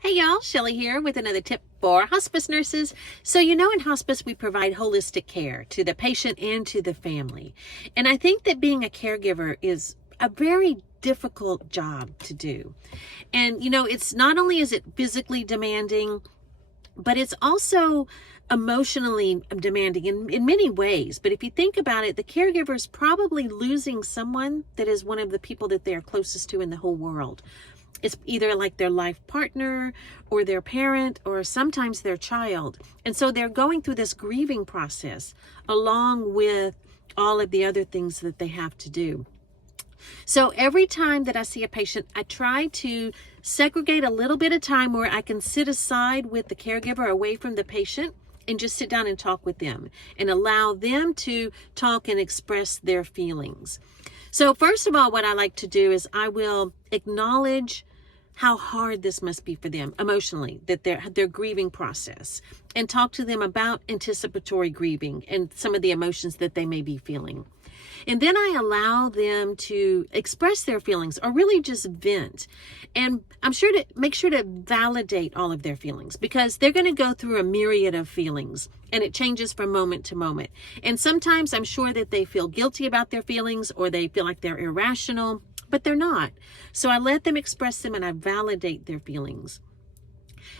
Hey y'all, Shelly here with another tip for hospice nurses. So in hospice we provide holistic care to the patient and to the family. And I think that being a caregiver is a very difficult job to do. And it's not only is it physically demanding, but it's also emotionally demanding in many ways. But if you think about it, the caregiver is probably losing someone that is one of the people that they're closest to in the whole world. It's either like their life partner or their parent or sometimes their child. And so they're going through this grieving process along with all of the other things that they have to do. So every time that I see a patient, I try to segregate a little bit of time where I can sit aside with the caregiver away from the patient and just sit down and talk with them and allow them to talk and express their feelings. So first of all, what I like to do is I will acknowledge how hard this must be for them emotionally, that their grieving process, and talk to them about anticipatory grieving and some of the emotions that they may be feeling. And then I allow them to express their feelings or really just vent. And I'm sure to make sure to validate all of their feelings because they're going to go through a myriad of feelings and it changes from moment to moment. And sometimes I'm sure that they feel guilty about their feelings or they feel like they're irrational, but they're not. So I let them express them and I validate their feelings.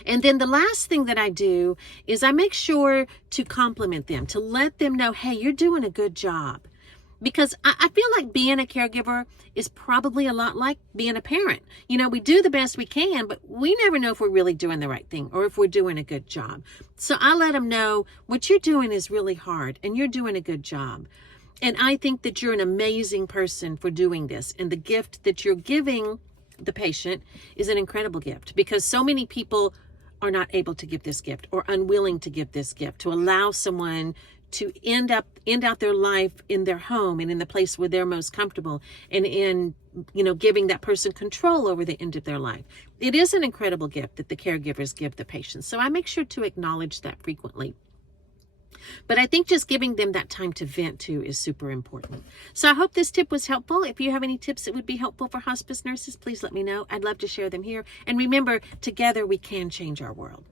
And then the last thing that I do is I make sure to compliment them, to let them know, hey, you're doing a good job. Because I feel like being a caregiver is probably a lot like being a parent. We do the best we can, but we never know if we're really doing the right thing or if we're doing a good job. So I let them know what you're doing is really hard and you're doing a good job. And I think that you're an amazing person for doing this. And the gift that you're giving the patient is an incredible gift because so many people are not able to give this gift or unwilling to give this gift, to allow someone to end out their life in their home and in the place where they're most comfortable and in giving that person control over the end of their life. It is an incredible gift that the caregivers give the patients. So I make sure to acknowledge that frequently. But I think just giving them that time to vent too is super important. So I hope this tip was helpful. If you have any tips that would be helpful for hospice nurses, please let me know. I'd love to share them here. And remember, together we can change our world.